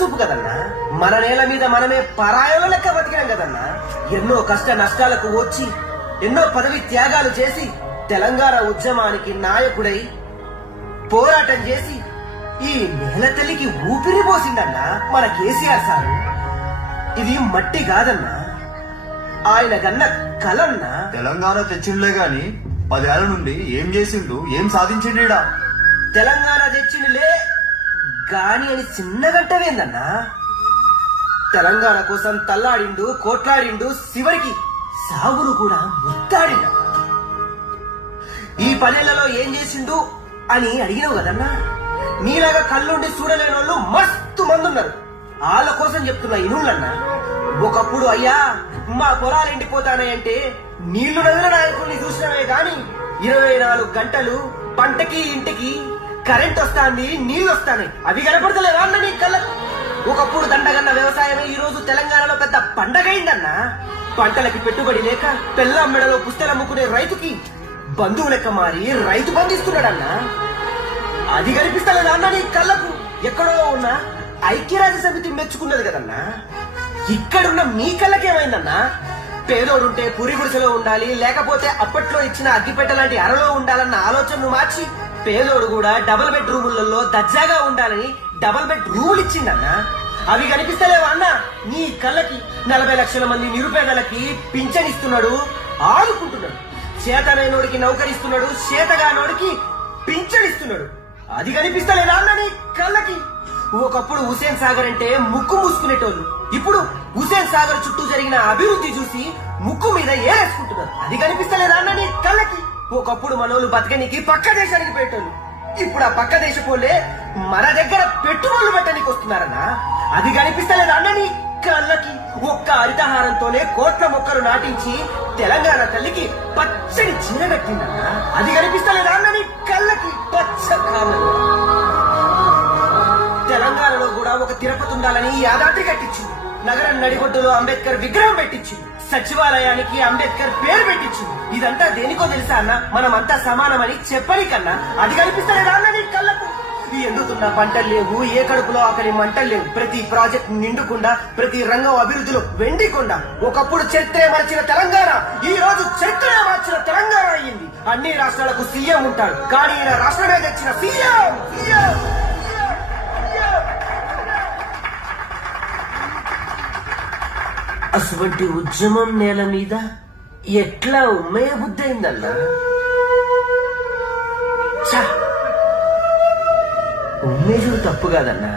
చూపు కదన్నా. మన నేల మీద మనమే పరాయల లెక్క బతికినాం కదన్నా. ఎన్నో కష్ట నష్టాలకు వచ్చి ఎన్నో పదవి త్యాగాలు చేసి తెలంగాణ ఉద్యమానికి నాయకుడై పోరాటం చేసి ఈ నేల తల్లికి ఊపిరి పోసిందన్నా మన కేసీఆర్ సారు. ఇది మట్టి కాదన్నా, ఆయన కన్నా కలన్నా. తెలంగాణ తెచ్చిండే గాని 10 ఏళ్ల నుండి ఏం చేసిండు, ఏం సాధించిండా? తెలంగాణ తెచ్చిండులే గాని అని చిన్నగంటవేందన్నా. తెలంగాణ కోసం తల్లాడిండు, కోట్లాడిండు, చివరికి సాగును కూడా ముత్తాడిండు. ఈ 10 ఏళ్లలో ఏం చేసిండు అని అడిగినావు కదన్నా. నీలాగా కళ్ళుండి చూడలేని వాళ్ళు మస్తు మంది ఉన్నారు. వాళ్ళ కోసం చెప్తున్నా ఇనుళ్ళన్నా. ఒకప్పుడు అయ్యా మా పొలాలు ఎండిపోతానాయంటే నీళ్లు నదుల నాయకుల్ని చూసినవే గాని 24 గంటలు పంటకి ఇంటికి కరెంట్ వస్తాంది, నీళ్లు వస్తాయి. అవి కనపడతలేవా అన్న నీ కళ్ళకు? ఒకప్పుడు దండగన్న వ్యవసాయమే ఈ రోజు తెలంగాణలో పెద్ద పండగైందన్నా. పంటలకి పెట్టుబడి లేక పెళ్ళ మెడలో పుస్తలు అమ్ముకునే రైతుకి బంధువు లెక్క మారి రైతు బంధిస్తున్నాడన్నా. అది కనిపిస్తలేదా అన్న నీ కళ్ళకు? ఎక్కడో ఉన్న ఐక్యరాజ్య సమితి మెచ్చుకున్నది కదన్నా. ఇక్కడున్న మీ కళ్ళకేమైందన్నా? పేదోడుంటే పురి గుడిసెలో ఉండాలి, లేకపోతే అప్పట్లో ఇచ్చిన అగ్గిపెట్ట లాంటి అరలో ఉండాలన్న ఆలోచనను మార్చి పేదోడు కూడా డబుల్ బెడ్ రూములలో దర్జాగా ఉండాలని డబుల్ బెడ్ రూములు ఇచ్చిందన్నా. అవి కనిపిస్తలేవా అన్న నీ కళ్ళకి? 40 లక్షల మంది నిరుపేదలకి పింఛనిస్తున్నాడు, ఆదుకుంటున్నాడు. చేతనైనోడికి నౌకరిస్తున్నాడు, చేతగానోడికి పింఛనిస్తున్నాడు. అది కనిపిస్తలేదా అన్న నీ కళ్ళకి? ఒకప్పుడు హుసేన్ సాగర్ అంటే ముక్కు మూసుకునేటోళ్ళు ఇప్పుడు హుసేన్ సాగర్ చుట్టూ జరిగిన అభివృద్ధి చూసి ముక్కు మీద ఏరేసుకుంటున్నారు. అది కనిపిస్తలేదా అన్న నీ కళ్ళకి? ఒకప్పుడు మనోళ్ళు బతకనికి పక్క దేశానికి పెట్టోళ్ళు ఇప్పుడు ఆ పక్క దేశపోలే మన దగ్గర పెట్టుబడులు పెట్టడానికి వస్తున్నారన్నా. అది కనిపిస్తలేదా అన్న నీ కళ్ళకి? ఒక్క హరితహారంతోనే కోట్ల మొక్కలు నాటించి తెలంగాణ తల్లికి పచ్చని చీర కట్టిందన్నా. అది కనిపిస్తలేదా అన్న నీ కళ్ళకి? పచ్చ కామలు. తెలంగాణలో కూడా ఒక తిరుపతి ఉండాలని యాదాద్రి కట్టించింది. నగరం నడిబొడ్డులో అంబేద్కర్ విగ్రహం పెట్టించింది. సచివాలయానికి అంబేద్కర్ పేరు పెట్టించింది. ఇదంతా దేనికో తెలుసా అన్న? మనమంతా సమానమని చెప్పని కన్నా. అది కనిపిస్తలేదా అన్న నీ కళ్ళకు? ఎండుతున్న పంటలు లేవు, ఏ కడుపులో ఆకలి మంటలు లేవు. ప్రతి ప్రాజెక్ట్ నిండుకుండా, ప్రతి రంగం అభివృద్ధిలో వెండికొండ. ఒకప్పుడు చరిత్రే మార్చిన తెలంగాణ ఈ రోజు చరిత్రే మార్చిన తెలంగాణ అయ్యింది. అన్ని రాష్ట్రాలకు సీఎం ఉంటాడు, కానీ ఈయన రాష్ట్రమే తెచ్చిన సీఎం. అటువంటి ఉద్యమం నేల మీద ఎట్లా ఉమ్మయ్య బుద్ధి అయిందన్నా? ఉమ్మేజుడు తప్పు కాదన్నా.